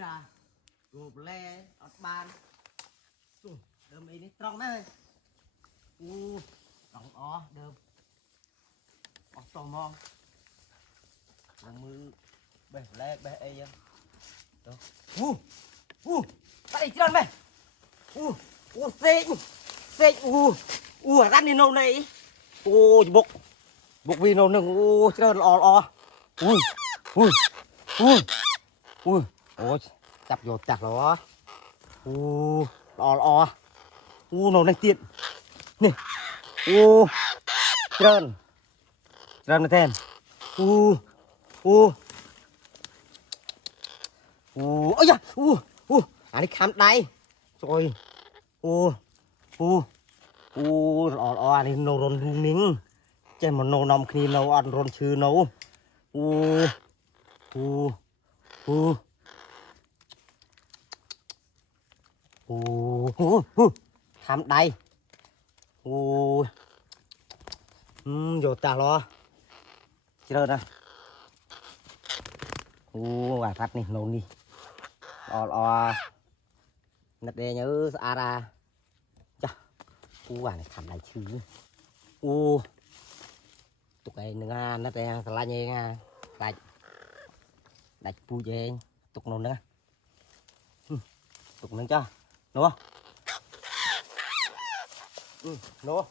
à gồm le ọt ban đơm ý đi trong mấy đóng ó đơm ọt to mong làm mưa bè le bè ấy đó tại chân mày xịn ăn đi nâu này bục bục vì nâu nừng chơi o ôi chặt vô chặt nó o nâu này tiện nè trơn trơn thêm ôi da anh đi khám đây rồi anh đi nâu rôn rung nín chơi một nâu nằm khi nâu ăn rôn chư nâu khám đây vô ta lo chơi nè quả phát này nâu đi nật đè nhớ ra chà quả này khám đây chứ tụi cái nữa nật đè là nhẹ nha đặt pu về tục nôn nữa tục nâng cho đúng không